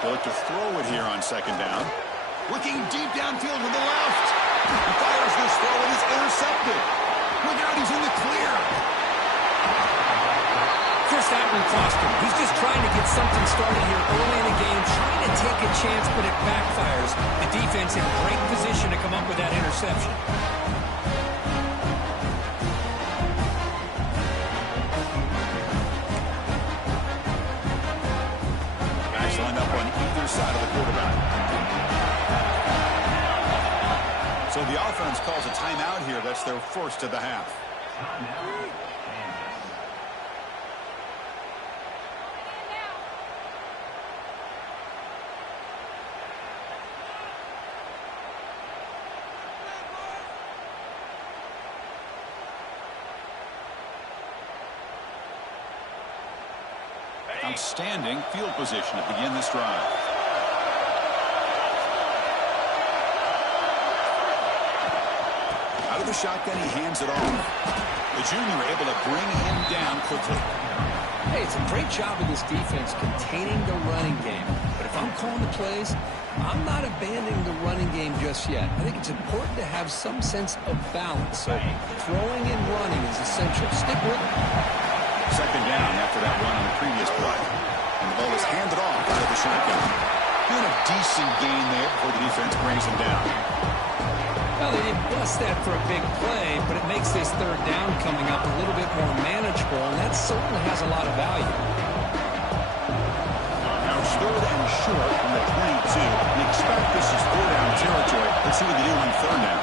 They'll look to throw it here on second down. Looking deep downfield to the left. He fires this throw and it's intercepted. Look out, he's in the clear. Chris, that one cost him. He's just trying to get something started here early in the game, trying to take a chance, but it backfires. The defense in great position to come up with that interception. Guys lined up on either side of the quarterback. So the offense calls a timeout here. That's their first of the half. Outstanding field position to begin this drive. Out of the shotgun, he hands it off. The junior able to bring him down quickly. Hey, it's a great job of this defense containing the running game. But if I'm calling the plays, I'm not abandoning the running game just yet. I think it's important to have some sense of balance. So throwing and running is essential. Stick with it. Second down after that run on the previous play. And the ball is handed off out of the shotgun. Doing a decent gain there before the defense brings him down. Well, they didn't bust that for a big play, but it makes this third down coming up a little bit more manageable, and that certainly has a lot of value. Now it's third and short from the 22. We expect this is four-down territory. Let's see what they do on third down.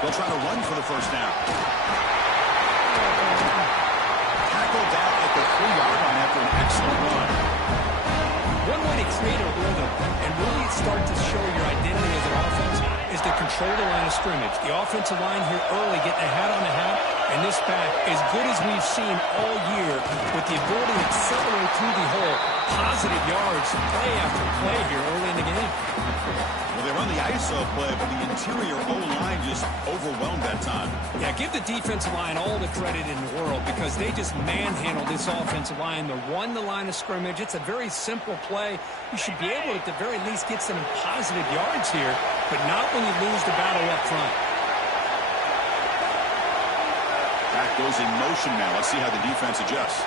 They'll try to run for the first down. Down at the 3-yard line after an excellent run. One way to create a rhythm and really start to show your identity as an offense is to control the line of scrimmage. The offensive line here early getting a hat on the hat, and this back as good as we've seen all year with the ability to accelerate through the hole. Positive yards, play after play here early in the game. Well, they run the ISO play, but the interior O-line just overwhelmed that time. Yeah, give the defensive line all the credit in the world because they just manhandled this offensive line. They won the line of scrimmage. It's a very simple play. You should be able to, at the very least, get some positive yards here, but not when you lose the battle up front. Back goes in motion now. Let's see how the defense adjusts.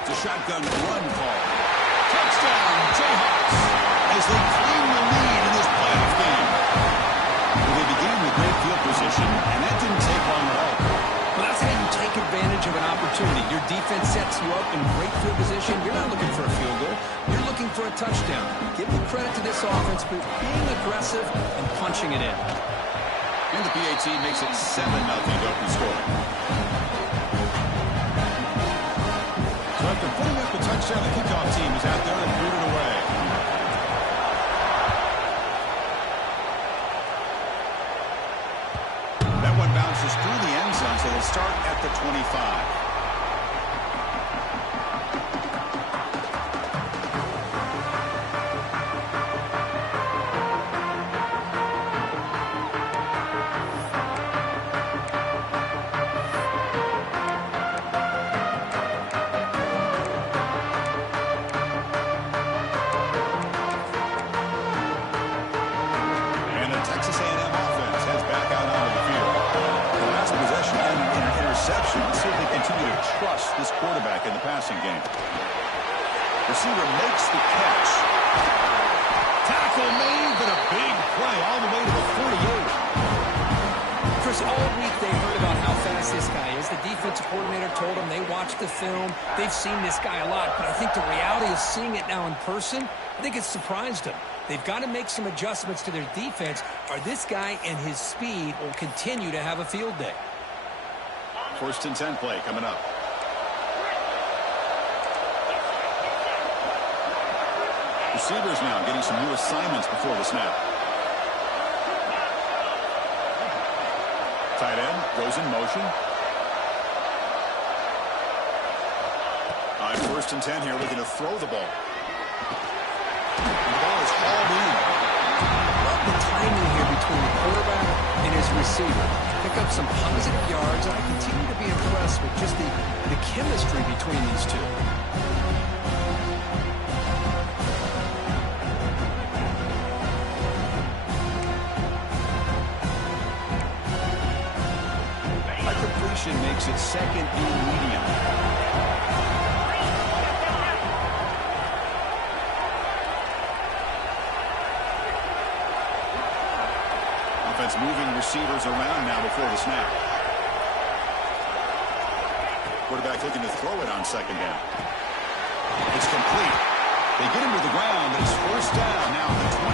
It's a shotgun run call. Touchdown, Jayhawks, as they claim the lead in this playoff game. Well, they began with great field position, and that didn't take long at all. Well, that's how you take advantage of an opportunity. Your defense sets you up in great field position. You're not looking for a field goal. You're looking for a touchdown. Give the credit to this offense for being aggressive and punching it in. And the PAT makes it 7-0 open scoring. So after putting up the touchdown, the kickoff team is out there and booted away. That one bounces through the end zone, so they'll start at the 25. This quarterback in the passing game. Receiver makes the catch. Tackle made, but a big play all the way to the 48. Chris, all week they heard about how fast this guy is. The defensive coordinator told them they watched the film. They've seen this guy a lot, but I think the reality of seeing it now in person, I think it's surprised them. They've got to make some adjustments to their defense, or this guy and his speed will continue to have a field day. First and 10 play coming up. Receivers now getting some new assignments before the snap. Tight end goes in motion. On first and 10 here, looking to throw the ball. And the ball is hauled in. Love the timing here between the quarterback and his receiver. Pick up some positive yards, and I continue to be impressed with just the chemistry between these two. completion makes it second and medium. Offense moving receivers around now before the snap. Quarterback looking to throw it on second down. It's complete. They get him to the ground, but it's first down now at the 28.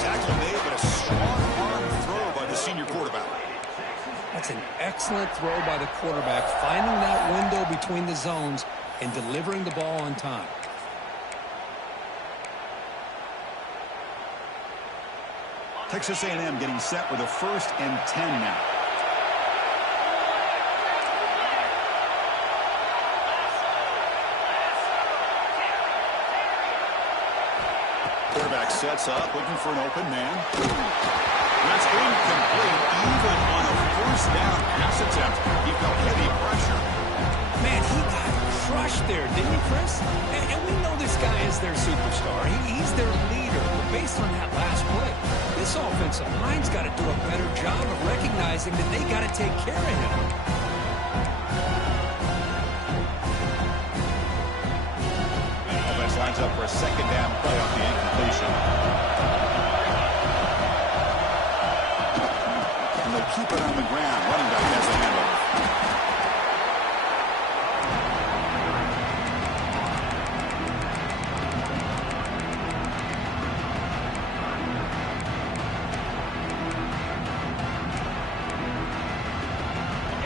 Tackle made, but a strong arm throw by the senior quarterback. That's an excellent throw by the quarterback, finding that window between the zones and delivering the ball on time. Texas A&M getting set with a 1st and 10 now. Quarterback sets up, looking for an open man. That's incomplete. Even on a first down pass attempt, he felt heavy pressure. Man, he got crushed there, didn't he, Chris? And we know this guy is their superstar. He's their leader. But based on that last play, this offensive line's got to do a better job of recognizing that they got to take care of him. Offense lines up for a second down play off the incompletion. And they'll keep it on the ground. Running back has the handoff.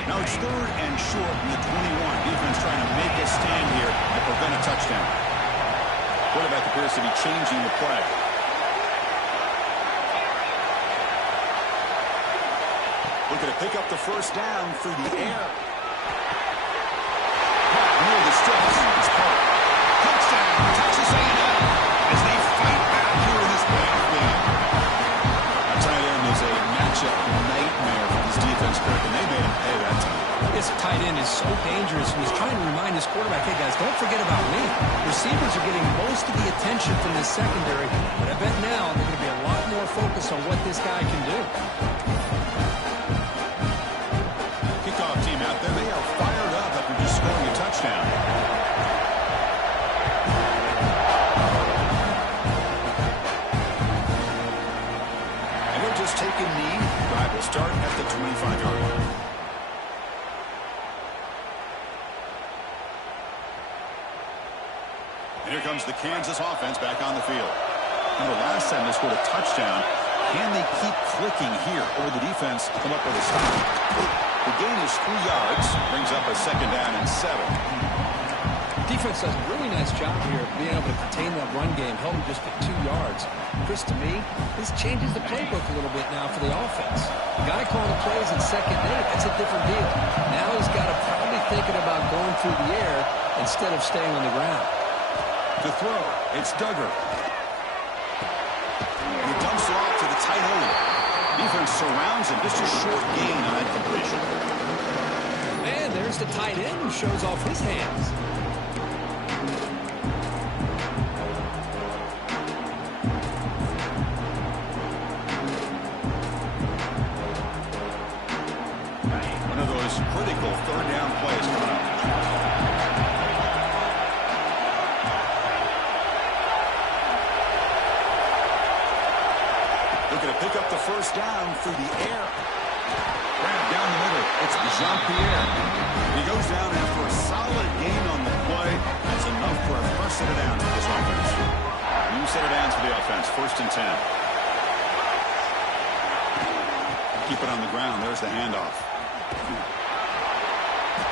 Now it's 3rd and short from the 21. Defense trying to make a stand here and prevent a touchdown. Quarterback appears to be changing the play. Looking to pick up the first down through the air. Near the sticks. It's caught. Touchdown, Texas A&M, as they fight back here in this playoff game. A tight end is a matchup nightmare for this defense, Kirk, and they made him pay that time. This tight end is so dangerous. He was trying to remind his quarterback, hey, guys, don't forget about me. Receivers are getting most of the attention from this secondary, but I bet now they're going to be a lot more focused on what this guy can do. Kickoff team out there. They are fired up after just scoring a touchdown. And they'll just take a knee. Drive will start at the 25-yard line. And here comes the Kansas offense back on the field. Remember, last time they scored a touchdown. Can they keep clicking here, or the defense come up with a stop? The gain is 3 yards, brings up a second down and 7. Defense does a really nice job here of being able to contain that run game, held them just at 2 yards. Chris, to me, this changes the playbook a little bit now for the offense. The guy calling the plays in 2nd and 8, that's a different deal. Now he's got to probably thinking about going through the air instead of staying on the ground. To throw, it's Duggar. He dumps it off to the tight end. Defense surrounds him. Just a short gain on that completion. And there's the tight end who shows off his hands. One of those critical 3rd down plays coming up. Looking to pick up the first down through the air. Grab down the middle. It's Jean-Pierre. He goes down after a solid gain on the play. That's enough for a first set of downs for this offense. New set of downs for the offense. 1st and 10. Keep it on the ground. There's the handoff.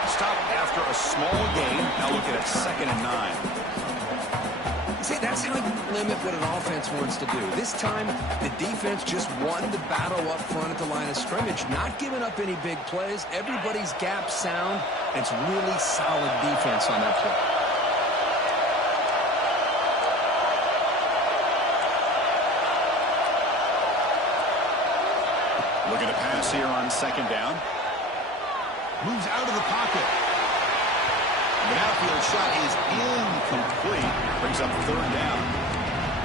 Stop after a small gain. Now looking at 2nd and 9. See, that's how you limit what an offense wants to do. This time, the defense just won the battle up front at the line of scrimmage, not giving up any big plays. Everybody's gap sound. It's really solid defense on that play. Looking to pass here on 2nd down. Moves out of the pocket. The outfield shot is incomplete. Brings up 3rd down.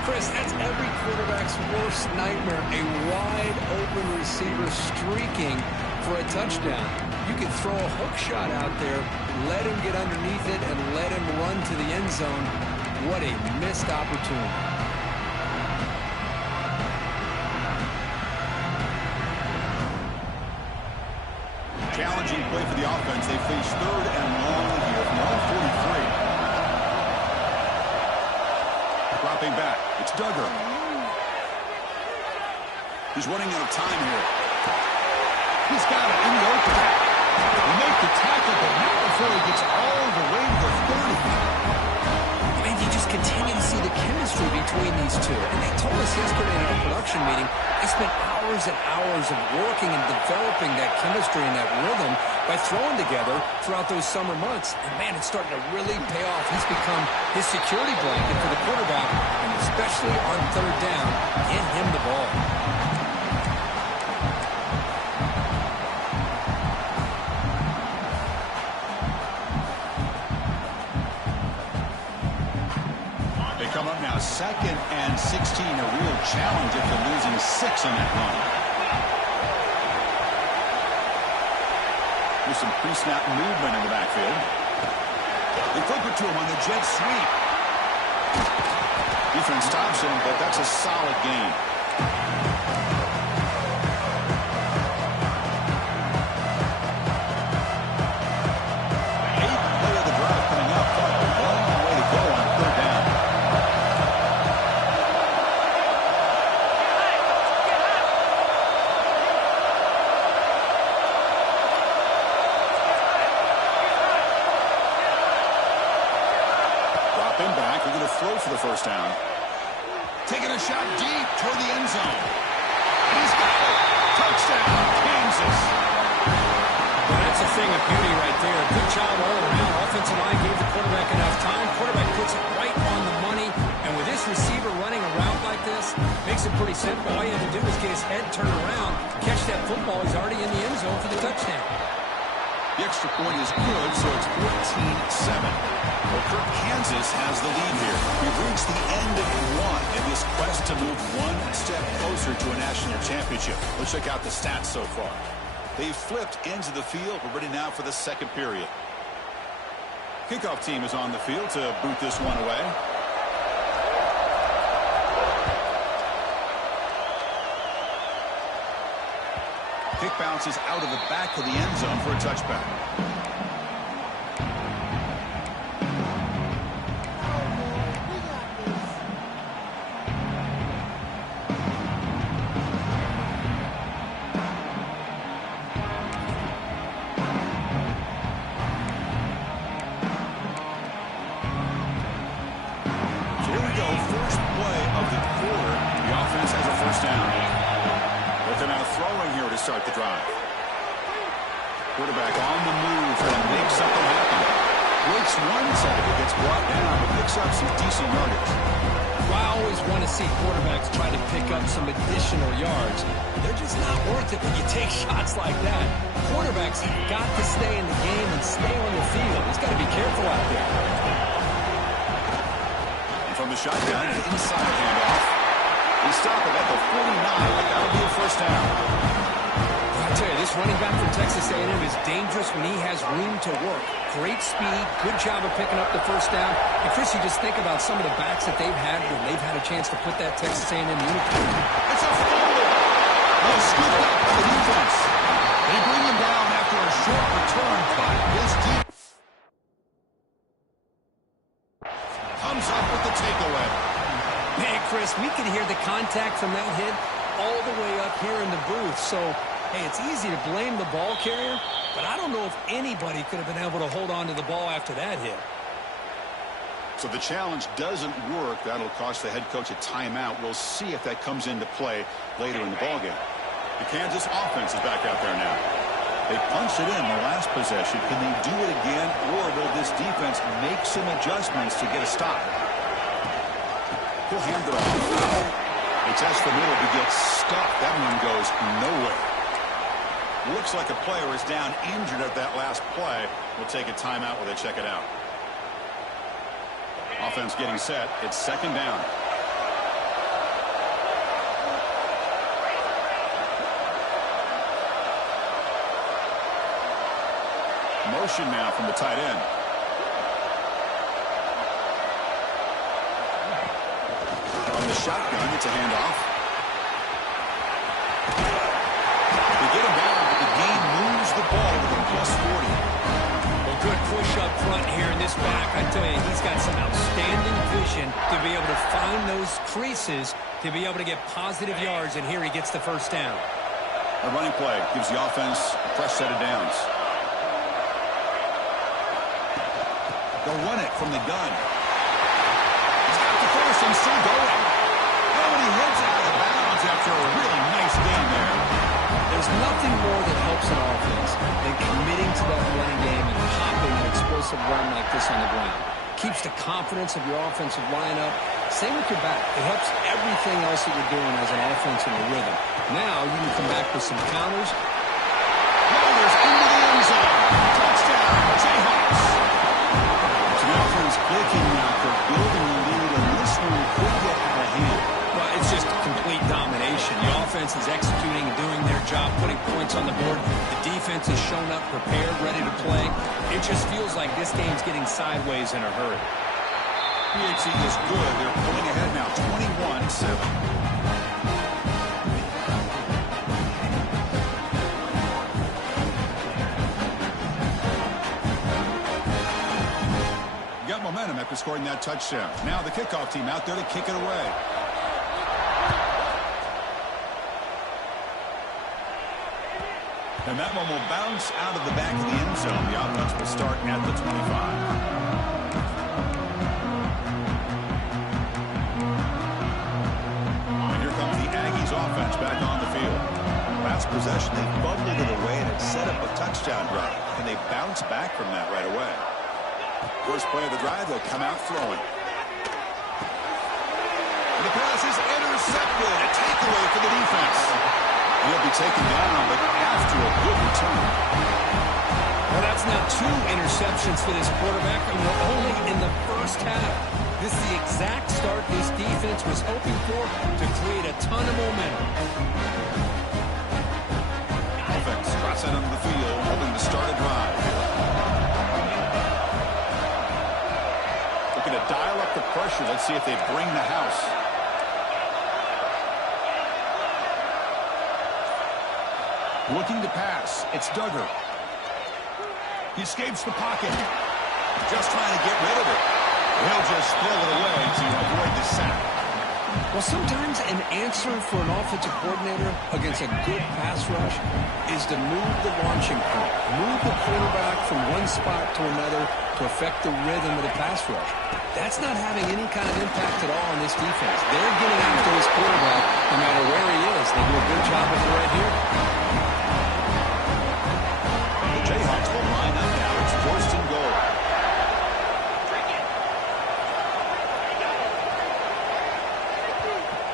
Chris, that's every quarterback's worst nightmare. A wide open receiver streaking for a touchdown. You could throw a hook shot out there, let him get underneath it, and let him run to the end zone. What a missed opportunity. Challenging play for the offense. They face 3rd and long here from their own 43. Dropping back. It's Duggar. He's running out of time here. He's got it in the open. They make the tackle, but not before he gets all the way to the 30. And you just continue to see the chemistry between these two. And they told us yesterday in our production meeting, they spent hours and hours of working and developing that chemistry and that rhythm by throwing together throughout those summer months. And, man, it's starting to really pay off. He's become his security blanket for the quarterback, and especially on 3rd down, get him the ball. Come up now, 2nd and 16, a real challenge after losing 6 on that run. There's some pre-snap movement in the backfield. They flip it to him on the jet sweep. Defense stops him, but that's a solid gain. Eighth play of the drive coming up. A long way to go on 3rd down. Back. They're going to throw for the 1st down. Taking a shot deep toward the end zone. He's got it. Touchdown, Kansas. Well, that's a thing of beauty right there. Good job all around. Offensive line gave the quarterback enough time. Quarterback puts it right on the money. And with this receiver running a route like this, makes it pretty simple. All you have to do is get his head turned around, catch that football. He's already in the end zone for the touchdown. The extra point is good, so it's 14-7. Well, Kirk, Kansas has the lead here. We've reached the end of one in this quest to move one step closer to a national championship. Let's check out the stats so far. They've flipped ends of the field. We're ready now for the 2nd period. Kickoff team is on the field to boot this one away. Kick bounces out of the back of the end zone for a touchback. So here we go, first play of the quarter. The offense has a 1st down. But they're now throwing here to start the drive. Quarterback on the move to make something happen. Waits 1 second, gets brought down, but picks up some decent yardage. Well, I always want to see quarterbacks try to pick up some additional yards. They're just not worth it when you take shots like that. Quarterbacks have got to stay in the game and stay on the field. He's got to be careful out there. And from the shotgun, an inside handoff. They stop it at the 49, but that'll be a 1st down. I tell you, this running back from Texas A&M is dangerous when he has room to work. Great speed, good job of picking up the 1st down. And Chris, you just think about some of the backs that they've had when they've had a chance to put that Texas A&M uniform. It's a fumble. Well, scooped up by the defense. They bring him down after a short return, but this deep comes up with the takeaway. Man, Chris, we could hear the contact from that hit all the way up here in the booth. So, hey, it's easy to blame the ball carrier, but I don't know if anybody could have been able to hold on to the ball after that hit. So the challenge doesn't work. That'll cost the head coach a timeout. We'll see if that comes into play later in the ballgame. The Kansas offense is back out there now. They punched it in the last possession. Can they do it again, or will this defense make some adjustments to get a stop? He'll hand it off. They test the middle to get stuck. That one goes nowhere. Looks like a player is down injured at that last play. We'll take a timeout while they check it out. Offense getting set. It's 2nd down. Motion now from the tight end. On the shotgun, it's a handoff. They get him down, but the gain moves the ball to the +40. Well, good push up front here in this back. I tell you, he's got some outstanding vision to be able to find those creases, to be able to get positive yards, and here he gets the first down. A running play gives the offense a fresh set of downs. They'll run it from the gun. He's got the first and still going. Oh, and he heads out of bounds after a really nice game there. There's nothing more that helps an offense than committing to that running game and popping an explosive run like this on the ground. Keeps the confidence of your offensive lineup. Same with your back. It helps everything else that you're doing as an offense in the rhythm. Now you can come back with some counters. Riders into the end zone. Touchdown, Jayhawks. So the offense clicking now for building a lead, and this one could get out of hand. Well, it's just complete domination. The offense is executing and doing their job, putting points on the board. The defense has shown up, prepared, ready to play. It just feels like this game's getting sideways in a hurry. PHC is good. They're pulling ahead now, 21-7. Got momentum after scoring that touchdown. Now the kickoff team out there to kick it away. And that one will bounce out of the back of the end zone. The offense will start at the 25. Offense back on the field. Last possession, they fumbled it away and it set up a touchdown drive. And they bounce back from that right away. First play of the drive, they'll come out throwing. And the pass is intercepted. A takeaway for the defense. He'll be taken down, but after a good return. Well, that's now 2 interceptions for this quarterback, and we're only in the first half. This is the exact start this defense was hoping for to create a ton of momentum. Offense drops out onto the field, hoping to start a drive. Looking to dial up the pressure. Let's see if they bring the house. Looking to pass. It's Duggar. He escapes the pocket. Just trying to get rid of it. He'll just throw it away to avoid the sack. Well, sometimes an answer for an offensive coordinator against a good pass rush is to move the launching point, move the quarterback from one spot to another to affect the rhythm of the pass rush. That's not having any kind of impact at all on this defense. They're getting after this quarterback no matter where he is. They do a good job of it right here. The Jayhawks will line up now. It's first and goal.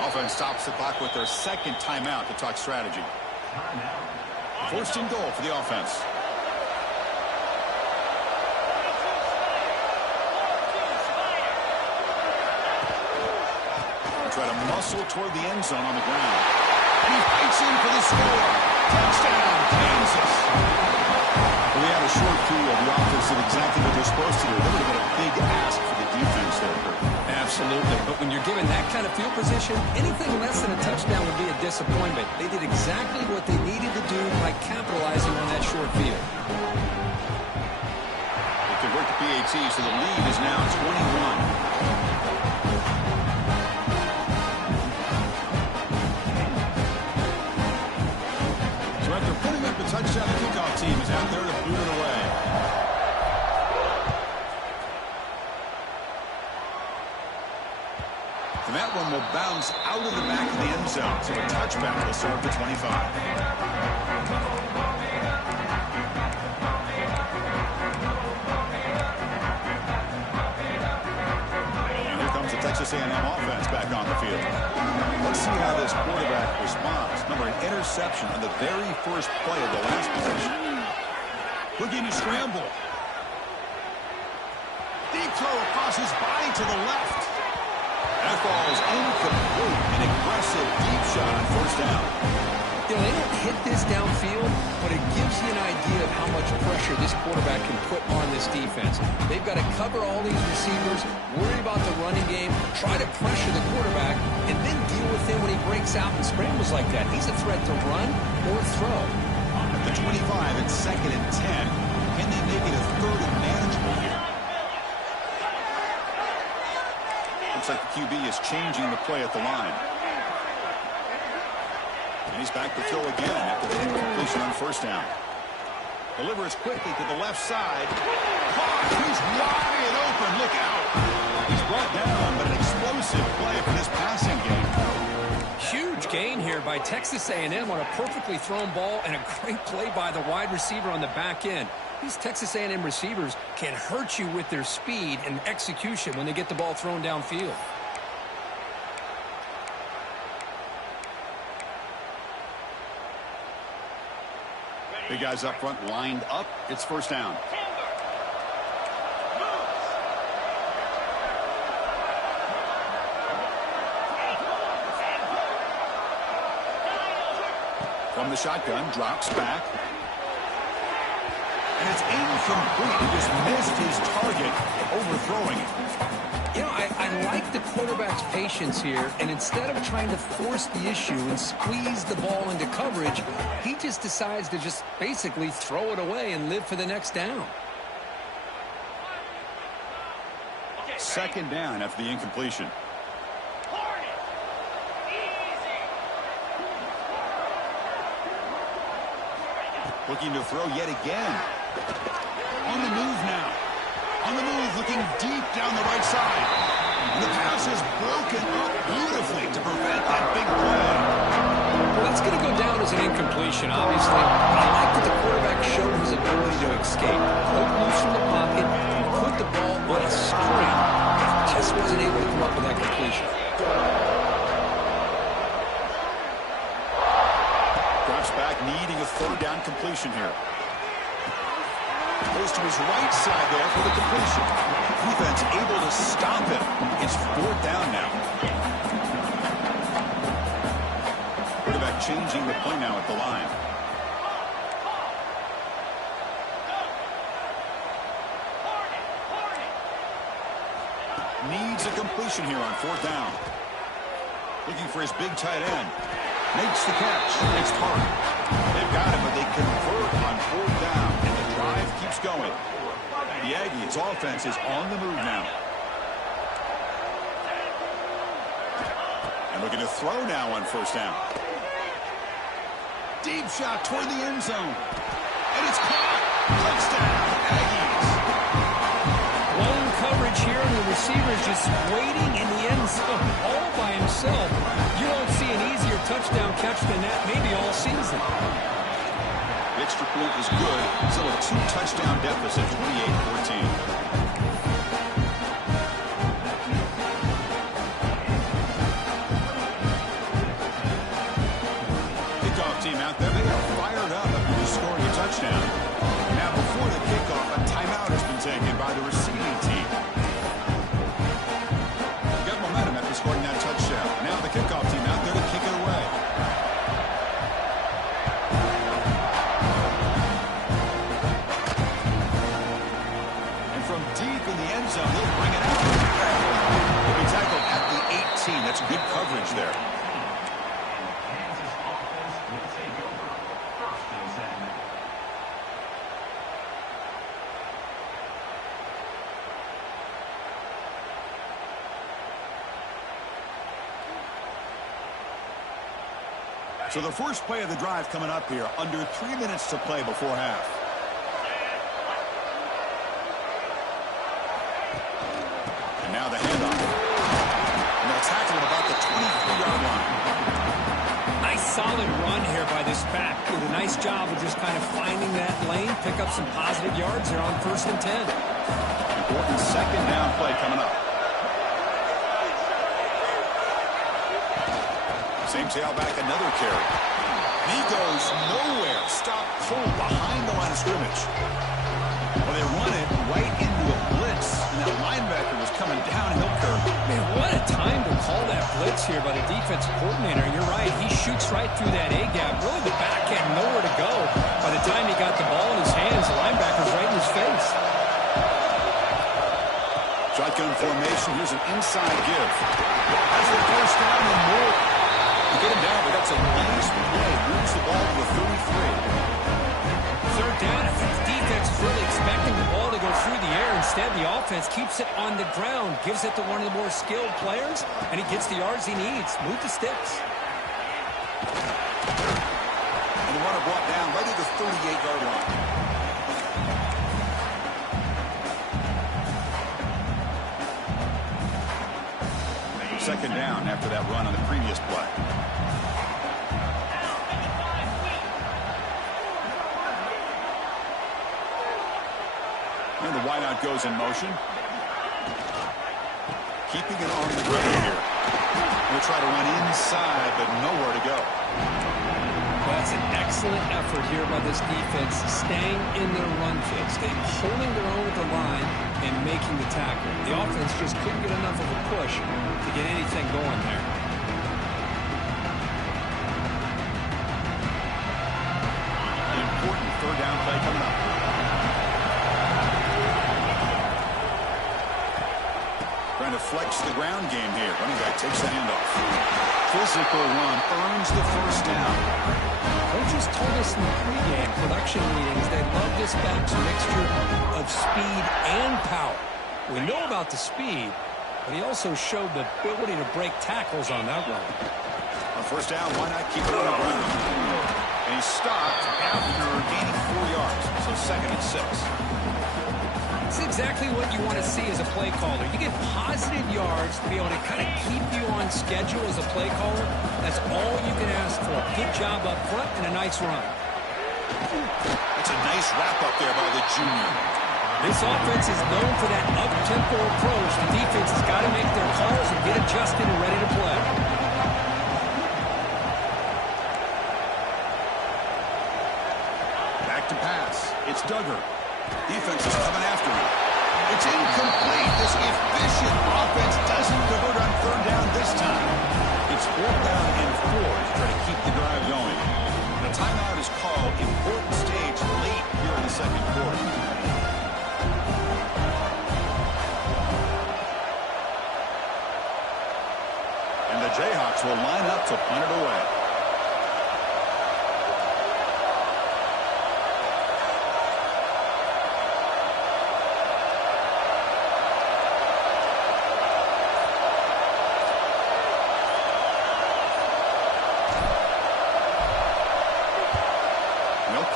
Offense stops the clock with their second timeout to talk strategy. First and goal for the offense. They try to muscle toward the end zone on the ground. And he fights in for the score. Touchdown, Kansas. We had a short view of the offense did exactly what they're supposed to do. That would have been a big ask for the defense there, Kurt. Absolutely. But when you're given that kind of field position, anything less than a touchdown would be a disappointment. They did exactly what they needed to do by capitalizing on that short field. They convert the PAT, so the lead is now 21. So after putting up a touchdown, the kickoff team is out there to boot it away. And that one will bounce out of the back of the end zone. So a touchback will serve the 25. And here comes the Texas A&M offense back on the field. Let's see how this quarterback responds. Remember, an interception on the very first play of the last possession. Looking to scramble. Deep throw across his body to the left. That falls incomplete. An aggressive deep shot on first down. You know, they don't hit this downfield, but it gives you an idea of how much pressure this quarterback can put on this defense. They've got to cover all these receivers, worry about the running game, try to pressure the quarterback, and then deal with him when he breaks out and scrambles like that. He's a threat to run or throw. At the 25, it's 2nd and 10. Can they make it a 3rd and manageable here? Looks like the QB is changing the play at the line. And he's back to throw again after the incompletion on 1st down. Delivers quickly to the left side. Caught. He's wide open. Look out. He's brought down, but an explosive play for this passing game. Huge gain here by Texas A&M on a perfectly thrown ball and a great play by the wide receiver on the back end. These Texas A&M receivers can hurt you with their speed and execution when they get the ball thrown downfield. Big guys up front lined up. It's 1st down. From the shotgun, drops back. And it's incomplete. He just missed his target, overthrowing it. You know, I like the quarterback's patience here, and instead of trying to force the issue and squeeze the ball into coverage, he just decides to just basically throw it away and live for the next down. 2nd down after the incompletion. Looking to throw yet again. On the move now. On the move, looking deep down the right side. And the pass is broken up beautifully to prevent that big play. Well, that's going to go down as an incompletion, obviously. But I like that the quarterback showed his ability to escape. Broke loose from the pocket and put the ball on a string. Just wasn't able to come up with that completion. Drops back, needing a 3rd down completion here. Goes to his right side there for the completion. Defense able to stop him. It's 4th down now. Quarterback changing the play now at the line. Needs a completion here on 4th down. Looking for his big tight end. Makes the catch. It's hard. They've got it, but they convert on 4th down. And the drive keeps going. The Aggies offense is on the move now. And looking to throw now on 1st down. Deep shot toward the end zone. And it's caught. Touchdown, Aggies. Blown coverage here, and the receiver is just waiting in the end zone all by himself. You won't see an easier touchdown catch than that maybe all season. The extra point is good. Still a 2-touchdown deficit, 28-14. Team out there, they are fired up after just scoring a touchdown. Now, before the kickoff, a timeout has been taken by the receiving team. Got momentum after scoring that touchdown. Now the kickoff team out there to kick it away. And from deep in the end zone, he'll bring it out. He'll be tackled at the 18. That's good coverage there. So the first play of the drive coming up here, under 3 minutes to play before half. And now the handoff. And they'll tackle him about the 23-yard line. Nice solid run here by this back. Did a nice job of just kind of finding that lane, pick up some positive yards there on 1st and 10. Important 2nd down play coming up. Same tailback, another carry. He goes nowhere. Stop cold behind the line of scrimmage. Well, they run it right into a blitz, and that linebacker was coming downhill curve. Man, what a time to call that blitz here by the defensive coordinator. You're right. He shoots right through that A-gap. Really, the back had nowhere to go. By the time he got the ball in his hands, the linebacker's right in his face. Shotgun formation. Here's an inside give. That's the first down and more. To get him down, but that's a nice play. Moves the ball to the 33. Third down, I think the defense is really expecting the ball to go through the air. Instead, the offense keeps it on the ground, gives it to one of the more skilled players, and he gets the yards he needs. Move the sticks. And the runner brought down right at the 38-yard line. Second down after that run on the previous play. And the wideout goes in motion. Keeping it on the ground here. We'll try to run inside, but nowhere to go. Well, that's an excellent effort here by this defense, staying in their run fit, staying holding their own at the line and making the tackle. The offense just couldn't get enough of a push to get anything going there. An important third down play coming up. Trying to flex the ground game here. Running back takes the handoff. Physical run earns the first down. Coaches told us in the pregame production meetings they love this back's mixture of speed and power. We know about the speed, but he also showed the ability to break tackles on that run. On first down, why not keep it on the ground? And he stopped after gaining 4 yards. So second and 6. It's exactly what you want to see as a play caller. You get positive yards to be able to kind of keep you on schedule as a play caller. That's all you can ask for. Good job up front and a nice run. That's a nice wrap up there by the junior. This offense is known for that up-tempo approach. The defense has got to make their calls and get adjusted and ready to play. Back to pass. It's Duggar. Defense is coming after him. It's incomplete. This efficient offense doesn't convert on third down this time. It's 4th down and 4 to try to keep the drive going. The timeout is called. Important stage late here in the second quarter. And the Jayhawks will line up to punt it away.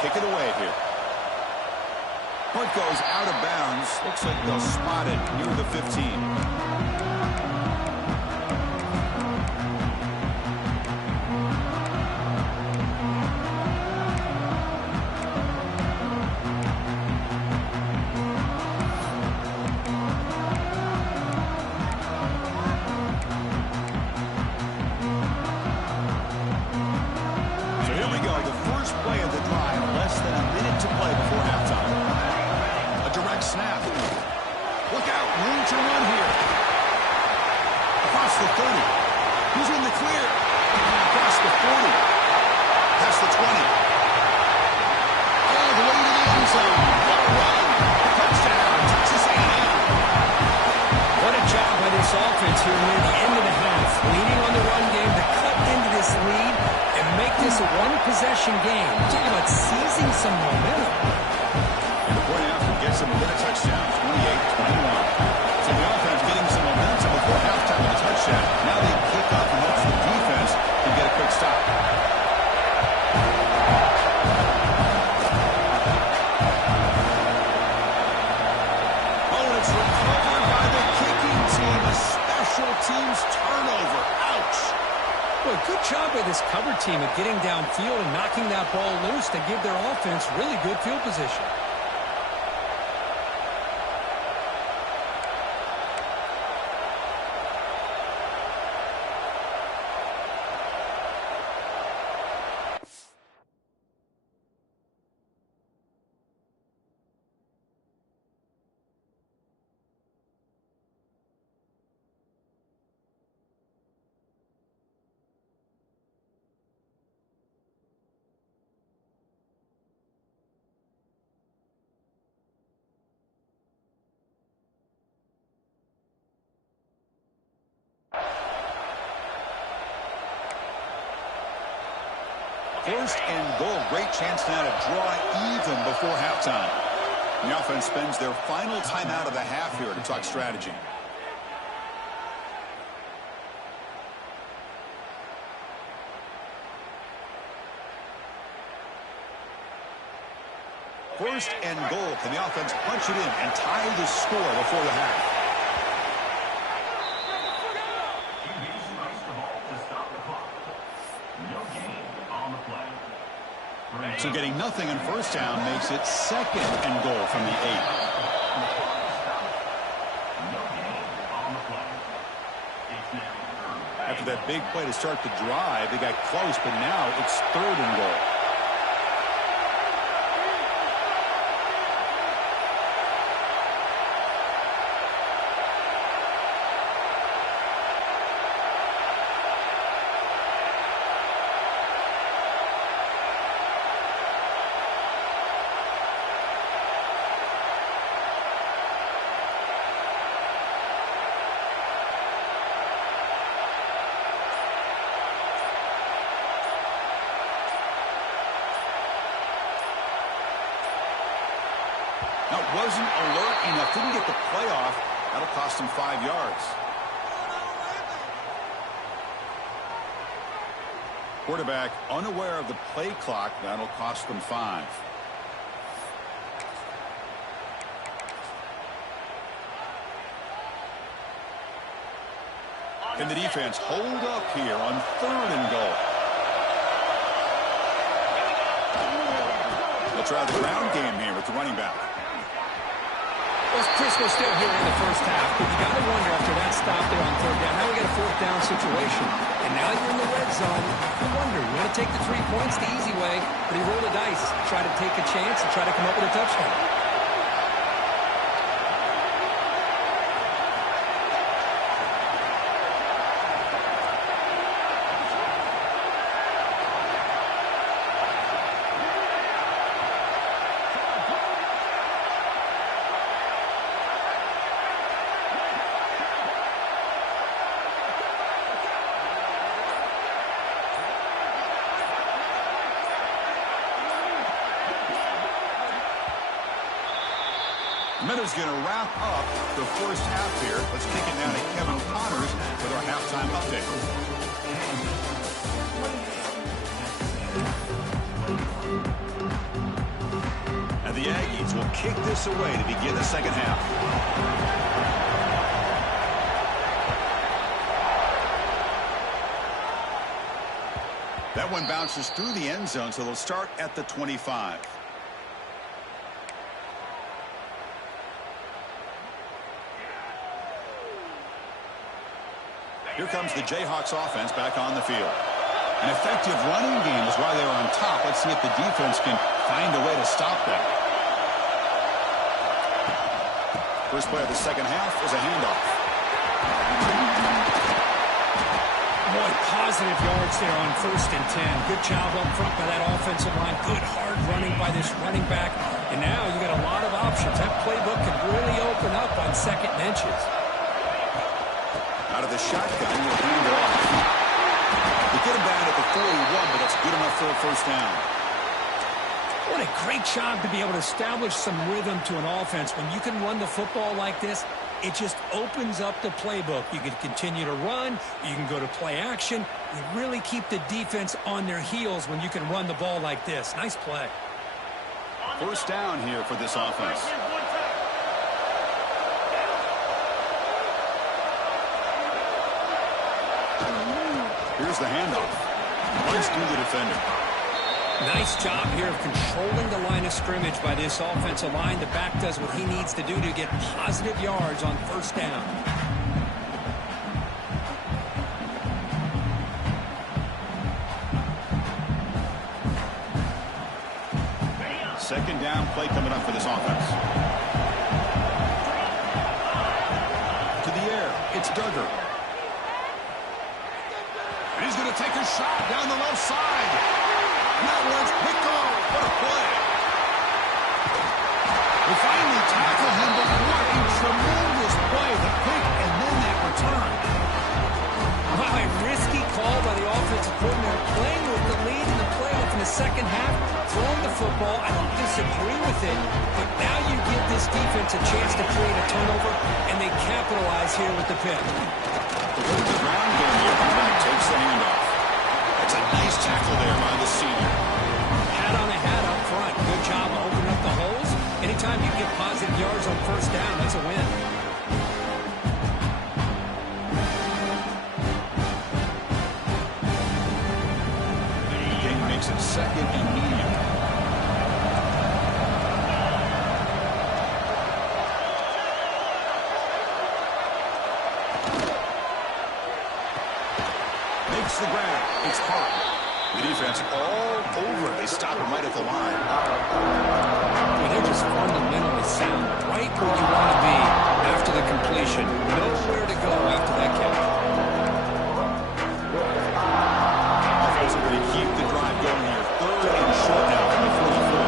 Kick it away here. Punt goes out of bounds. Looks like they'll spot it near the 15. Snap. Look out. Room to run here. Across the 30. Who's in the clear? Across the 40. Past the 20. All the way to the end zone. What a run. Touchdown. Texas A&M. What a job by this offense here near the end of the half. Leaning on the run game to cut into this lead and make this a one-possession game. Talking about seizing some momentum. And the point after gets him within a touchdown, 28-21. So the offense getting some momentum before halftime with a touchdown. Now they kick off and hopes the defense can get a quick stop. Oh, and it's recovered by the kicking team. A special teams turnover. Ouch. Boy, good job by this cover team at getting downfield and knocking that ball loose to give their offense really good field position. First and goal. Great chance now to draw even before halftime. The offense spends their final timeout of the half here to talk strategy. First and goal. Can the offense punch it in and tie the score before the half? So getting nothing on first down makes it second and goal from the 8. After that big play to start the drive, they got close, but now it's third and goal. Wasn't alert enough, didn't get the play off. That'll cost him 5 yards. Quarterback unaware of the play clock. That'll cost them 5. Can the defense hold up here on third and goal? They'll try the ground game here with the running back. Well, Frisco still here in the first half, but you got to wonder after that stop there on third down, now we got a fourth down situation. And now you're in the red zone. You wonder, you want to take the 3 points the easy way, but he rolled the dice, try to take a chance and try to come up with a touchdown. Minuta's going to wrap up the first half here. Let's kick it now to Kevin Connors with our halftime update. And the Aggies will kick this away to begin the second half. That one bounces through the end zone, so they'll start at the 25. Here comes the Jayhawks offense back on the field. An effective running game is why they were on top. Let's see if the defense can find a way to stop them. First play of the second half is a handoff. Boy, positive yards there on first and 10. Good job up front by that offensive line. Good hard running by this running back. And now you got a lot of options. That playbook could really open up on second and inches. Out of the shotgun, will hand it off. They get him down at the 41, but that's good enough for a first down. What a great job to be able to establish some rhythm to an offense. When you can run the football like this, it just opens up the playbook. You can continue to run. You can go to play action. You really keep the defense on their heels when you can run the ball like this. Nice play. First down here for this offense. Here's the handoff. Runs through the defender. Nice job here of controlling the line of scrimmage by this offensive line. The back does what he needs to do to get positive yards on first down. Second down play coming up for this offense. To the air, it's Duggar. And he's going to take a shot down the left side. And that one's picked off. What a play. They finally tackle him, but what a tremendous play. The pick and then that return. Wow, a risky call by the offensive coordinator, playing with the lead in the playoff in the call. I don't disagree with it. But now you give this defense a chance to create a turnover, and they capitalize here with the pick. Delivered the ground game. The quarterback takes the handoff. It's a nice tackle there by the senior. Hat on a hat up front. Good job opening up the holes. Anytime you get positive yards on first down, that's a win. Makes it second and medium. Makes the grab. It's Hart. The defense all over. They stop him right at the line. Well, they're just fundamentally sound. Right where you want to be after the completion. Nowhere to go after that catch. Offensively, keep the drive going here. Third and short now from the 44.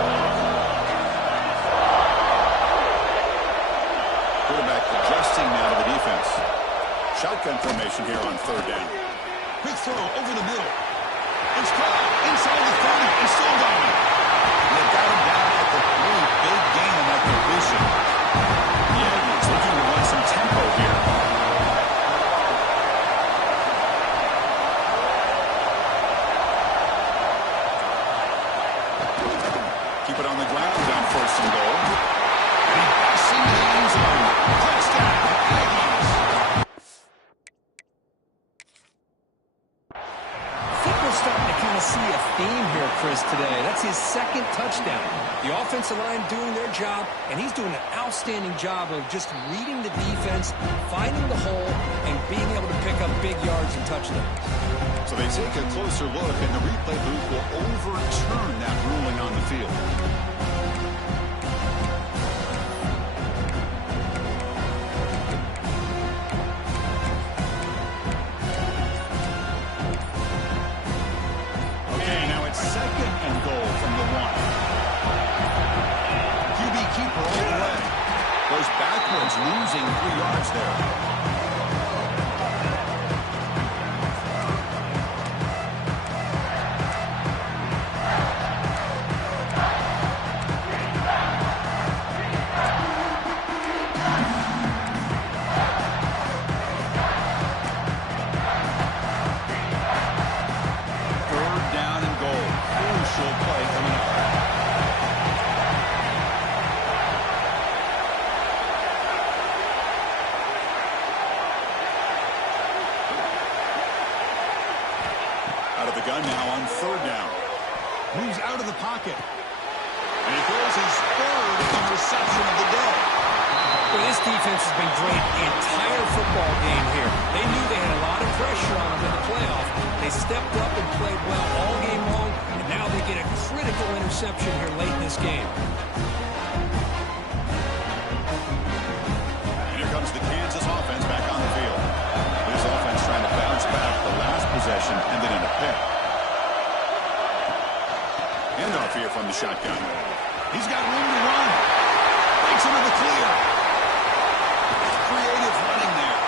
Quarterback adjusting now to the defense. Shotgun formation here on third down. Quick throw over the middle. It's caught inside the 30 and still going. They got him down at the 3. Big gain in that completion. The Aggies looking to run some tempo here. Keep it on the ground on first and goal. And he busts into the end zone. Touchdown, Aggies. I think we're starting to kind of see a theme here, Chris, today. That's his second touchdown. The offensive line doing their job, and he's doing an outstanding job of just reading the defense, finding the hole, and being able to pick up big yards and touchdowns. So they take a closer look, and the replay booth will overturn that ruling on the field. Okay, now it's second and goal from the 1. QB keeper all the way. Goes backwards, losing 3 yards there. Out of the gun now on third down. Moves out of the pocket. And he throws his third interception of the day. Well, this defense has been great the entire football game here. They knew they had a lot of pressure on them in the playoff. They stepped up and played well all game long, and now they get a critical interception here late in this game. And here comes the Kansas offense back on the field. This offense trying to bounce back the last possession, ended in a pick. Handoff here from the shotgun. He's got room to run. Breaks into the clear. Creative running there.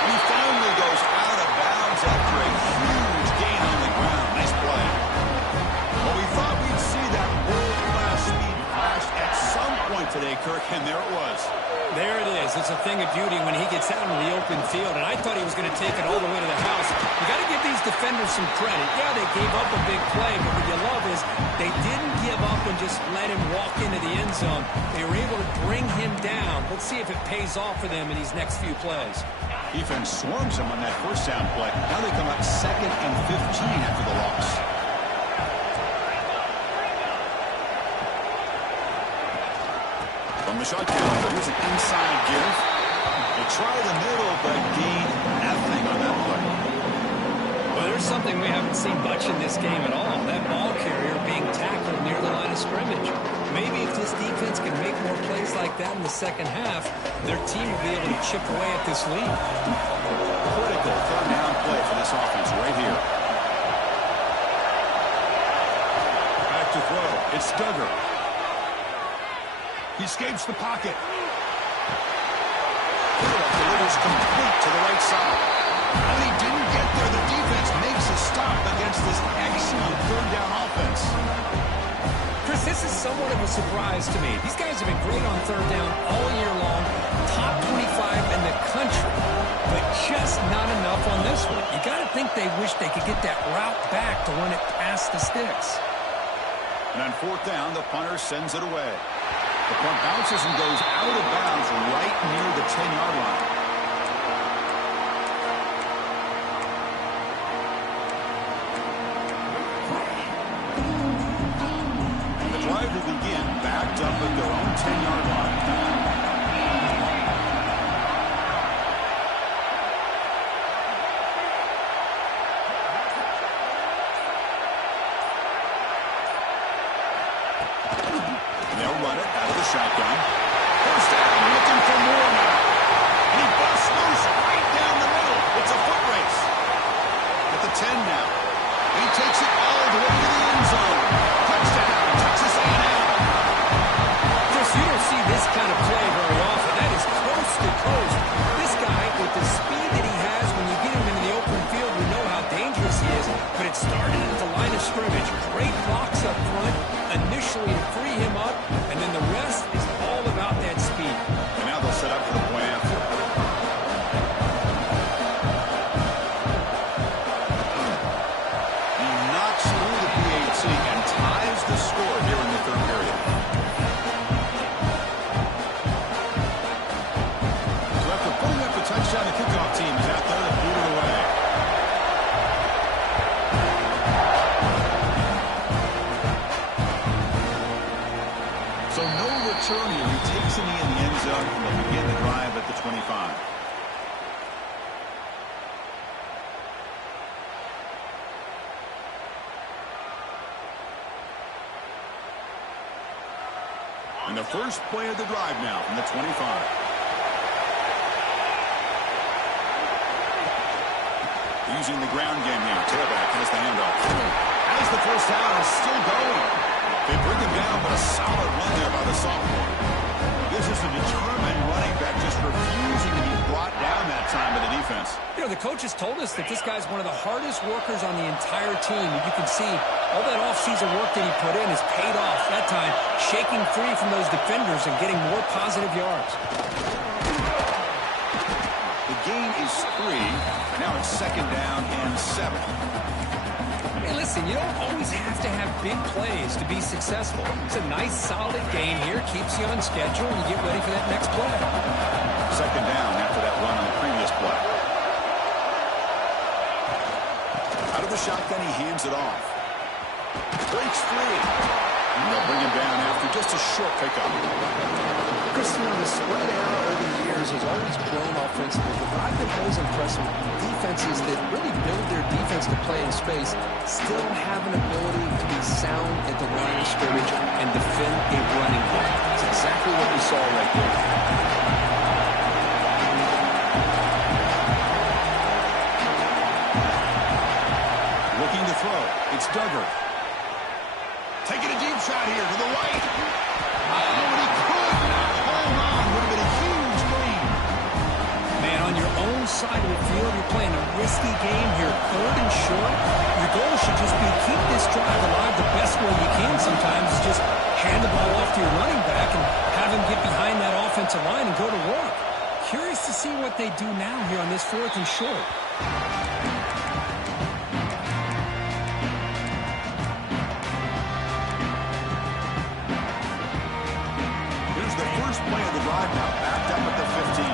And he finally goes out of bounds after a huge gain on the ground. Nice play. Well, we thought we'd see that world-class speed flash at some point today, Kirk, and there it was. There it is. It's a thing of beauty when he gets out into the open field, and I thought he was going to take it all the way to the house. You got to give these defenders some credit. Yeah, they gave up a big play, but what you love is they didn't give up and just let him walk into the end zone. They were able to bring him down. Let's see if it pays off for them in these next few plays. Defense swarms him on that first down play. Now they come up second and 15 after the loss. From the shotgun, here's an inside give. They try the middle, but gain nothing on that play. Well, there's something we haven't seen much in this game at all. That ball carrier being tackled near the line of scrimmage. Maybe if this defense can make more plays like that in the second half, their team will be able to chip away at this lead. Critical third down play for this offense right here. Back to throw. It's Duggar. He escapes the pocket. Quarterback delivers complete to the right side. When he didn't get there, the defense makes a stop against this excellent third down offense. Chris, this is somewhat of a surprise to me. These guys have been great on third down all year long, top 25 in the country, but just not enough on this one. You got to think they wish they could get that route back to run it past the sticks. And on fourth down, the punter sends it away. The punt bounces and goes out of bounds right near the 10-yard line. The drive will begin backed up at their own 10-yard line. Shotgun. First down, looking for more now. And he busts loose right down the middle. It's a foot race. At the 10 now. He takes it all the way to the end zone. Touchdown, Texas A&M. Chris, you don't see this kind of play very often. That is coast to coast. This guy, with the speed that he has, when you get him into the open field, we know how dangerous he is. But it started at the line of scrimmage. Great blocks up front, initially to free him up, and then the rest is all about that speed. And now they'll set up for the point after. He knocks through the PAT and ties the score here in the third period. So after putting up the touchdown, the kickoff team is out there to boot it away. So no return here. He takes a knee in the end zone, and they'll begin the drive at the 25. And the first play of the drive now from the 25. Using the ground game now. Tailback has the handoff. As the first down is still going. They bring him down, but a solid run there by the sophomore. This is a determined running back just refusing to be brought down that time by the defense. You know, the coaches told us that this guy's one of the hardest workers on the entire team. And you can see all that offseason work that he put in has paid off that time, shaking free from those defenders and getting more positive yards. The gain is 3, and now it's second down and 7. Hey, listen, you don't always have to have big plays to be successful. It's a nice, solid game here. Keeps you on schedule, and you get ready for that next play. Second down after that run on the previous play. Out of the shotgun, he hands it off. Breaks free. And they'll bring him down after just a short pickup. Chris, you know, the spread out over the years has always grown offensively, but I've been always impressed with defenses that really build their defense to play in space, still have an ability to be sound at the line of scrimmage and defend a running play. That's exactly what we saw right there. Looking to throw. It's Duggar. Taking a deep shot here to the right. Oh, and he could not hold on. Would have been a huge gain. Man, on your own side of the field, you're playing a risky game here, third and short. Your goal should just be keep this drive alive the best way you can sometimes. Is just hand the ball off to your running back and have him get behind that offensive line and go to work. Curious to see what they do now here on this fourth and short. First play of the drive now, backed up at the 15.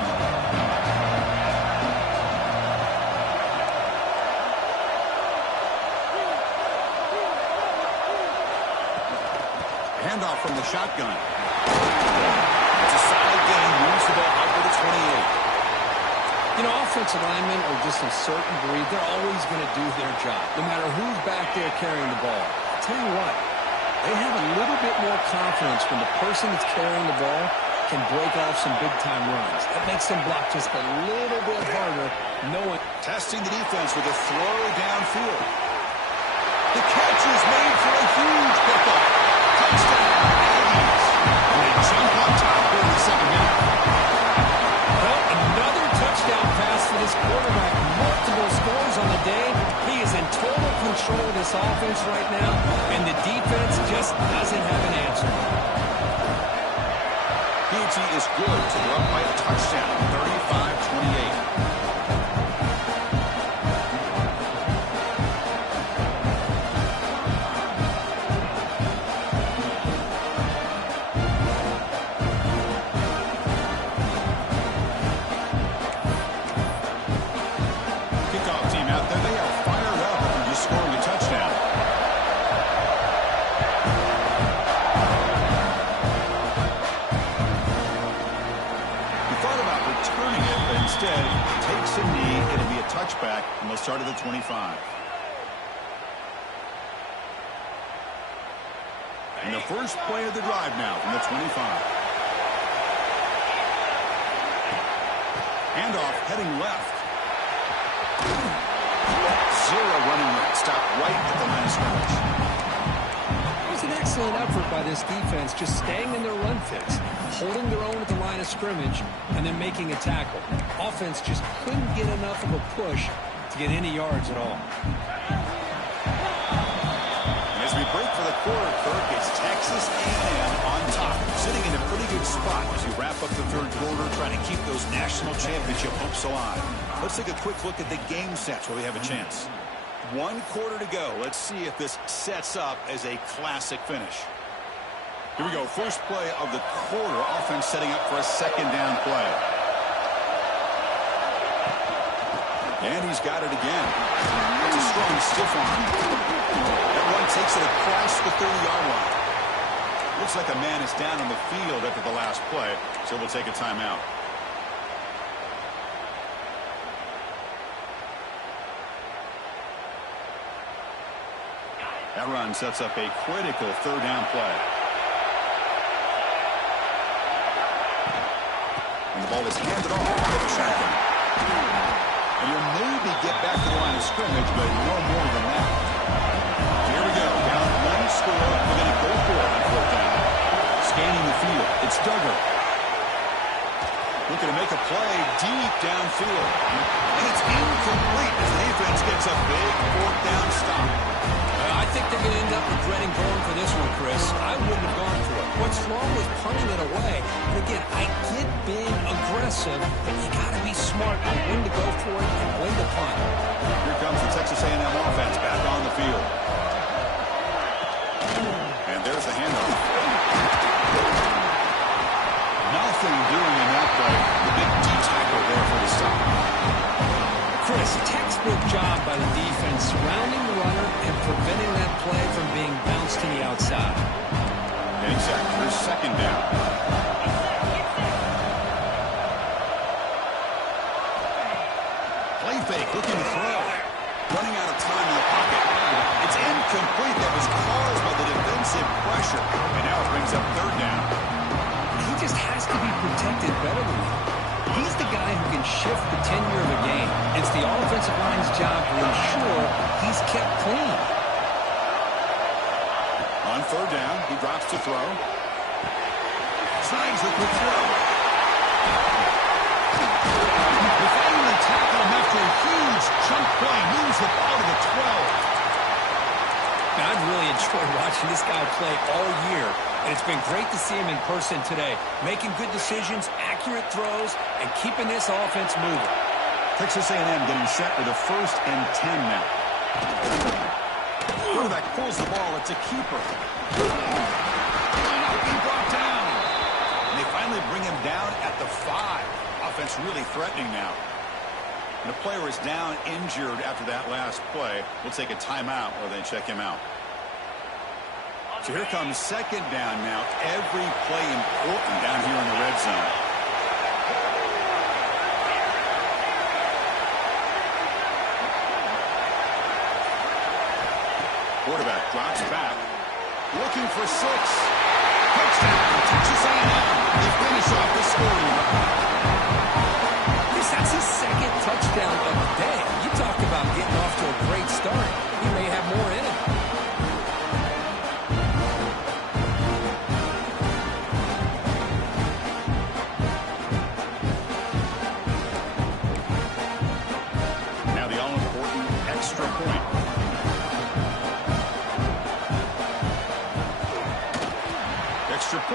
Handoff from the shotgun. It's a solid gain, moves the ball out to the 28. You know, offensive linemen are just a certain breed. They're always going to do their job, no matter who's back there carrying the ball. I'll tell you what, they have a little bit more confidence when the person that's carrying the ball can break off some big-time runs. That makes them block just a little bit harder, knowing. Testing the defense with a throw downfield. The catch is made for a huge pickup. Touchdown, Aggies. And they jump on top here in the second half. Well, another touchdown pass for this quarterback. Multiple scores on the day. He is in total control control of this offense right now, and the defense just doesn't have an answer. P&T is good to go up by a touchdown, 35-28. Instead, takes a knee. It'll be a touchback, and they'll start at the 25. And the first play of the drive now from the 25. Handoff heading left. Zero running room. Stop right at the line of scrimmage. It was an excellent effort by this defense, just staying in their run fits, holding their own at the line of scrimmage, and then making a tackle. Offense just couldn't get enough of a push to get any yards at all. And as we break for the quarter, Kirk, it's Texas A&M on top, sitting in a pretty good spot as we wrap up the third quarter, trying to keep those national championship hopes alive. Let's take a quick look at the game sets where we have a chance. 1 quarter to go. Let's see if this sets up as a classic finish. Here we go. First play of the quarter. Offense setting up for a second down play. And he's got it again. It's a strong stiff arm. That one takes it across the 30-yard line. Looks like a man is down on the field after the last play, so we'll take a timeout. That run sets up a critical third down play. And the ball is handed off to the shotgun. And you'll maybe get back to the line of scrimmage, but no more than that. Here we go. Down 1 score. We're going to go for it on 4th down. Scanning the field. It's Duggar. Looking to make a play deep downfield. And it's incomplete as the defense gets a big 4th down stop. I think they're going to end up regretting going for this one, Chris. I wouldn't have gone for it. What's wrong with punting it away? And again, I get being aggressive, but you got to be smart on when to go for it and when to punt. Here comes the Texas A&M offense back on the field. And there's the handoff. Nothing doing in that play. The big D tackle there for the stop. Chris, textbook job by the defense surrounding the runner and preventing that play from being bounced to the outside. Exactly. There's second down. Play fake, looking to throw. Running out of time in the pocket. It's incomplete. That was caused by the defensive pressure. And now it brings up 3rd down. He just has to be protected better than that. He's the guy who can shift the tenure of a game. It's the offensive line's job to ensure he's kept clean. On 3rd down, he drops to throw. Tries the quick throw. They finally tackle him after a huge chunk play. Moves the ball to the 12. Now, I've really enjoyed watching this guy play all year, and it's been great to see him in person today, making good decisions, accurate throws, and keeping this offense moving. Texas A&M getting set with a 1st and 10 now. Quarterback pulls the ball. It's a keeper. Being brought down. And they finally bring him down at the 5. Offense really threatening now. And the player is down injured after that last play. We'll take a timeout while they check him out. So here comes second down now. Every play important down here in the red zone. Quarterback drops back. Looking for 6. Touchdown, Texas A&M. They finish off the scoring drive. That's his 2nd touchdown of the day. You talk about getting off to a great start. He may have more in it. Now the all-important extra point.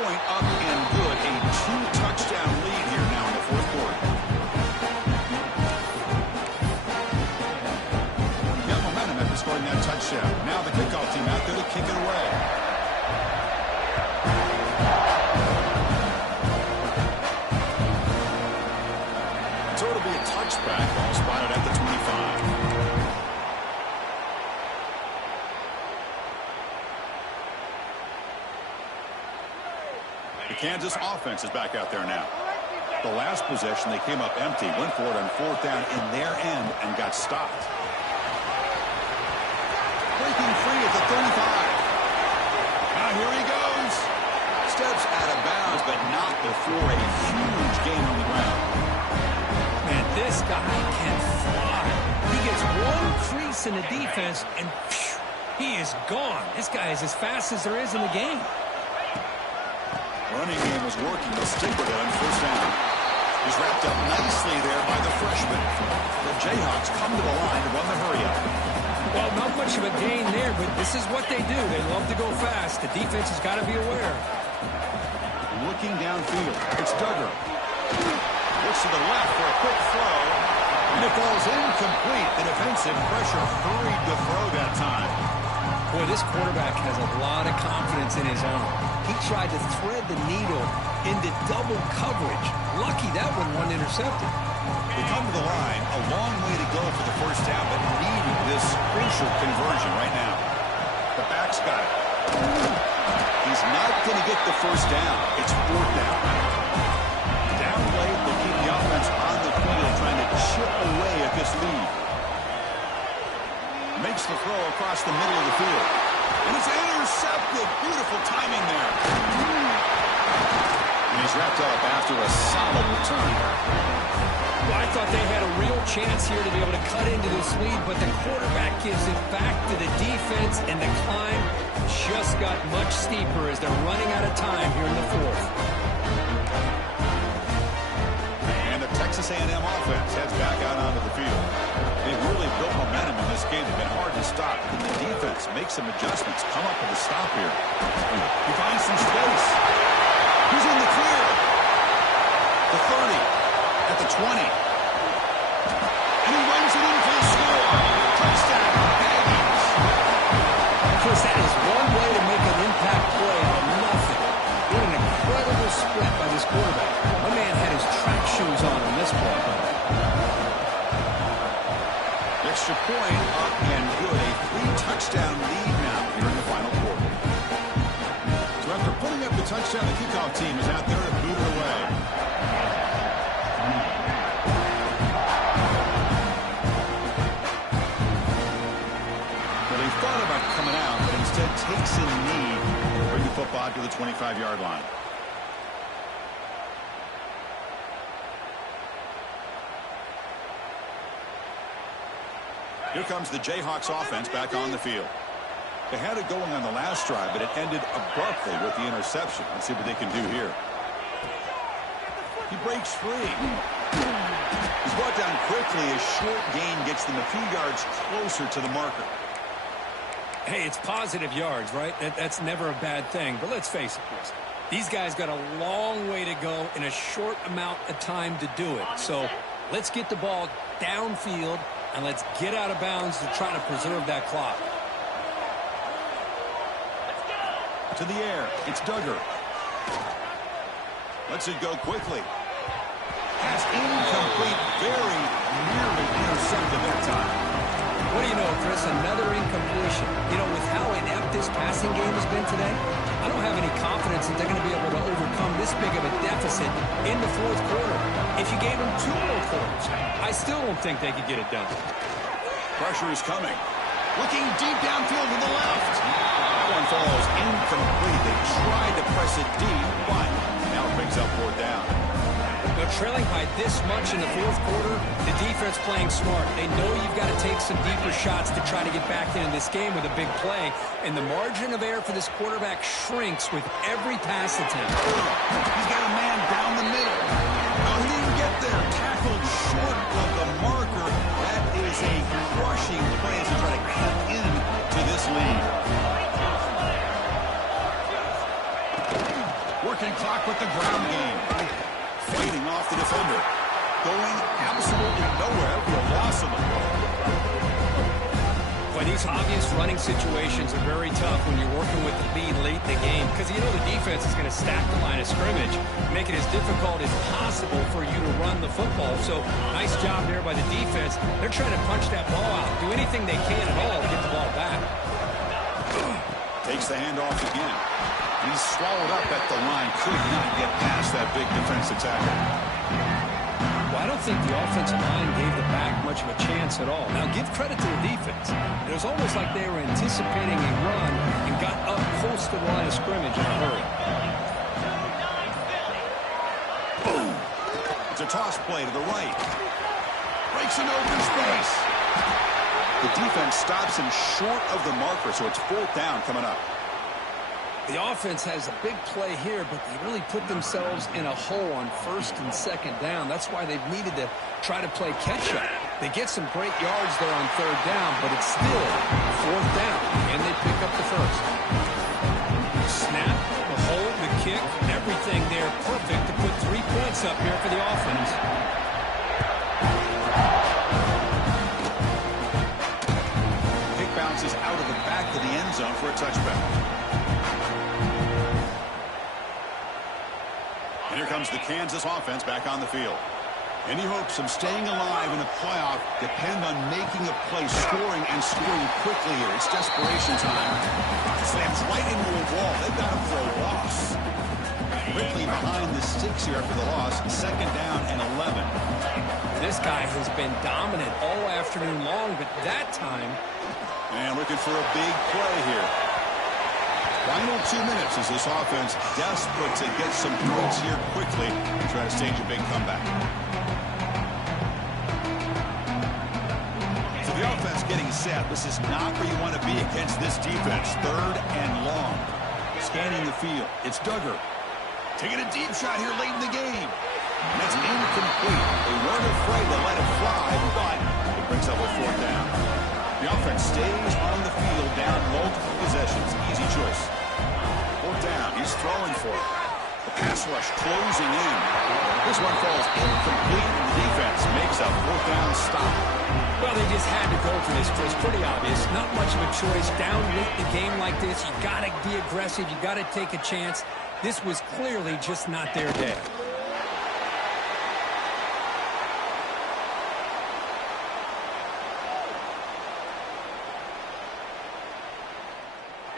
point up and good. A 2-touchdown lead here now in the fourth quarter. Got momentum after scoring that touchdown. Now the kickoff team out there to kick it away. So it'll be a touchback, ball spotted at the 25. The Kansas offense is back out there now. The last possession, they came up empty, went for it on fourth down in their end and got stopped. Breaking free at the 35. Now here he goes. Steps out of bounds, but not before a huge gain on the ground. Man, this guy can fly. He gets one crease in the defense, and phew, he is gone. This guy is as fast as there is in the game. Running game was working. They'll stick with it on first down. He's wrapped up nicely there by the freshman. The Jayhawks come to the line to run the hurry-up. Well, not much of a gain there, but this is what they do. They love to go fast. The defense has got to be aware. Looking downfield, it's Duggar. Looks to the left for a quick throw, and it falls incomplete. The defensive pressure hurried the throw that time. Boy, this quarterback has a lot of confidence in his arm. He tried to thread the needle into double coverage. Lucky that one wasn't intercepted. They come to the line, a long way to go for the first down, but needing this crucial conversion right now. The back's got it. He's not going to get the first down. It's fourth down. Down late, they'll keep the offense on the field, trying to chip away at this lead. Makes the throw across the middle of the field. And it's intercepted. Beautiful timing there. And he's wrapped up after a solid return. Well, I thought they had a real chance here to be able to cut into this lead, but the quarterback gives it back to the defense, and the climb just got much steeper as they're running out of time here in the fourth. And the Texas A&M offense heads back out onto the field. They've really built momentum in this game. They've been hard to stop. And the defense makes some adjustments, come up with a stop here. He finds some space. He's in the clear. The 30, at the 20. And he runs it in for the score. Touchdown, Aggies. Chris, that is one way to make an impact play out of nothing. What an incredible split by this quarterback. My man had his track shoes on this play. Extra point up and good. A 3-touchdown lead now here in the final quarter. So after putting up the touchdown, the kickoff team is out there to boot it away. Well, they thought about coming out, but instead takes a knee to bring the football to the 25-yard line. Here comes the Jayhawks offense back on the field. They had it going on the last drive, but it ended abruptly with the interception. Let's see what they can do here. He breaks free. He's brought down quickly. A short gain gets them a few yards closer to the marker. Hey, it's positive yards, right? That's never a bad thing. But let's face it, Chris. These guys got a long way to go in a short amount of time to do it. So let's get the ball downfield, and let's get out of bounds to try to preserve that clock. To the air, it's Duggar. Lets it go quickly. Pass incomplete, very nearly intercepted that time. What do you know, Chris? Another incompletion. You know, with how inept this passing game has been today, I don't have any confidence that they're going to be able to overcome this big of a deficit in the fourth quarter. If you gave them 2 more quarters, I still don't think they could get it done. Pressure is coming. Looking deep downfield to the left. That one falls incomplete. They tried to press it deep, but now it brings up fourth down. But trailing by this much in the fourth quarter, the defense playing smart. They know you've got to take some deeper shots to try to get back into this game with a big play. And the margin of error for this quarterback shrinks with every pass attempt. He's got a man down the middle. Oh, he didn't get there. Tackled short of the marker. That is a crushing play as they try to cut into this lead. working clock with the ground game. Fighting off the defender. Going absolutely nowhere. That'll be a loss on the ball. Well, these obvious running situations are very tough when you're working with the lead late in the game because you know the defense is going to stack the line of scrimmage, make it as difficult as possible for you to run the football. So nice job there by the defense. They're trying to punch that ball out, do anything they can at all to get the ball back. Takes the handoff again. He's swallowed up at the line. Could not get past that big defensive tackle. Well, I don't think the offensive line gave the back much of a chance at all. Now, give credit to the defense. It was almost like they were anticipating a run and got up close to the line of scrimmage in a hurry. Boom. It's a toss play to the right. Breaks an open space. The defense stops him short of the marker, so it's 4th down coming up. The offense has a big play here, but they really put themselves in a hole on 1st and 2nd down. That's why they've needed to try to play catch-up. They get some great yards there on 3rd down, but it's still 4th down, and they pick up the first. Snap, the hold, the kick, everything there perfect to put 3 points up here for the offense. Kick bounces out of the back of the end zone for a touchback. And here comes the Kansas offense back on the field. Any hopes of staying alive in the playoff depend on making a play, scoring and scoring quickly here. It's desperation time. Slams right into a wall. They've got him for a loss. Quickly behind the sticks here after the loss. 2nd down and 11. This guy has been dominant all afternoon long, but that time... And looking for a big play here. Final 2 minutes as this offense desperate to get some points here quickly and try to stage a big comeback. So the offense getting set. This is not where you want to be against this defense. 3rd and long. Scanning the field. It's Duggar. Taking a deep shot here late in the game. And that's incomplete. They weren't afraid to let it fly, but it brings up a 4th down. The offense stays on the field down multiple possessions. Easy choice. 4th down. He's throwing for it. The pass rush closing in. This one falls incomplete, and the defense makes a 4th down stop. Well, they just had to go for this, Chris. Pretty obvious. Not much of a choice. Down late in the game like this, you got to be aggressive. You got to take a chance. This was clearly just not their day.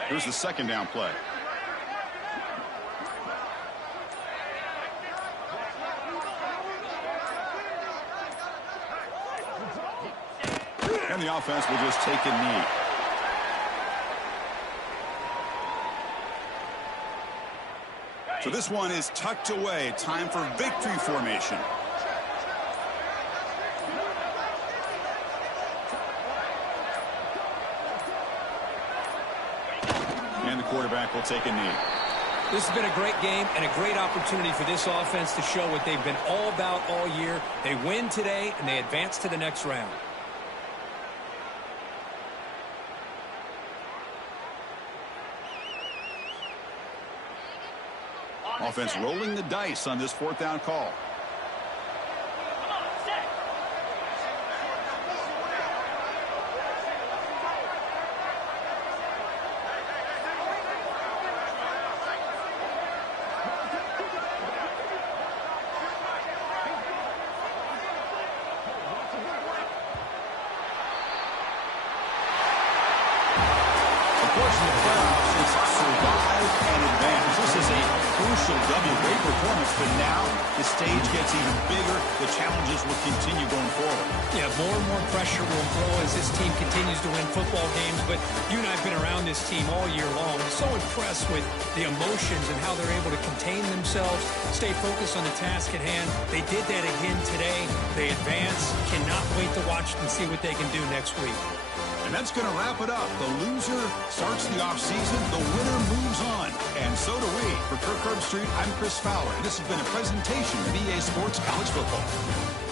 Here's the 2nd down play. And the offense will just take a knee. So this one is tucked away. Time for victory formation. And the quarterback will take a knee. This has been a great game and a great opportunity for this offense to show what they've been all about all year. They win today, and they advance to the next round. Offense rolling the dice on this 4th down call. Great performance, but now the stage gets even bigger. The challenges will continue going forward. Yeah, more and more pressure will grow as this team continues to win football games, but you and I have been around this team all year long. So impressed with the emotions and how they're able to contain themselves, stay focused on the task at hand. They did that again today. They advance. Cannot wait to watch and see what they can do next week. And that's going to wrap it up. The loser starts the offseason. The winner moves on. And so do we. For Kirk Herbstreit, I'm Chris Fowler. And this has been a presentation of EA Sports College Football.